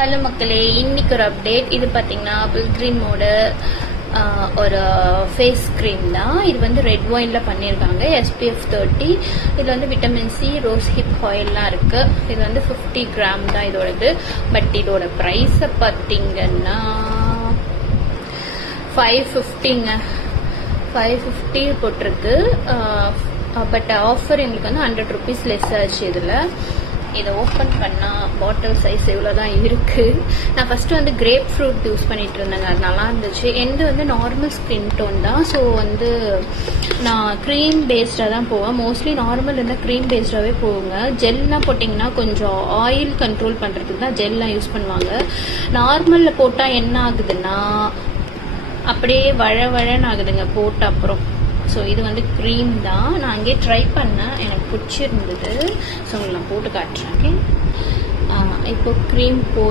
Hello மக்களே, இன்னைக்கு ஒரு அப்டேட். இது பார்த்தீங்கன்னா பில்கிரிமோட ஒரு ஃபேஸ் க்ரீம் தான். இது வந்து ரெட் ஒயின்ல பண்ணியிருக்காங்க. SPF 30. இதில் வந்து விட்டமின் சி, ரோஸ் ஹிப் ஆயில்லாம் இருக்கு. இது வந்து 50 கிராம் தான் இதோடது. பட் இதோட ப்ரைஸை பார்த்தீங்கன்னா 550ங்க. 550 போட்டிருக்கு. பட் ஆஃபர் எங்களுக்கு வந்து 100 rupees லெஸ் ஆச்சு. இதை ஓப்பன் பண்ணால் பாட்டில் சைஸ் இவ்வளோ தான் இருக்குது. நான் ஃபஸ்ட்டு வந்து கிரேப் ஃப்ரூட் யூஸ் பண்ணிட்டு இருந்தேங்க. அது நல்லா இருந்துச்சு. எந்த வந்து நார்மல் ஸ்கின் டோன் தான். ஸோ வந்து நான் க்ரீம் பேஸ்டாக தான் போவேன். மோஸ்ட்லி நார்மல் இருந்தால் க்ரீம் பேஸ்டாகவே போவேங்க. ஜெல்லாம் போட்டிங்கன்னா கொஞ்சம் ஆயில் கண்ட்ரோல் பண்ணுறதுக்கு தான் ஜெல்லாம் யூஸ் பண்ணுவாங்க. நார்மலில் போட்டால் என்ன ஆகுதுன்னா அப்படியே வழன்னு ஆகுதுங்க போட்ட அப்புறம். ஸோ இது வந்து க்ரீம் தான். நான் அங்கேயே ட்ரை பண்ணேன், எனக்கு பிடிச்சிருந்தது. ஸோ உங்களுக்கு நான் போட்டு காட்டுறேன். ஓகே, இப்போ க்ரீம்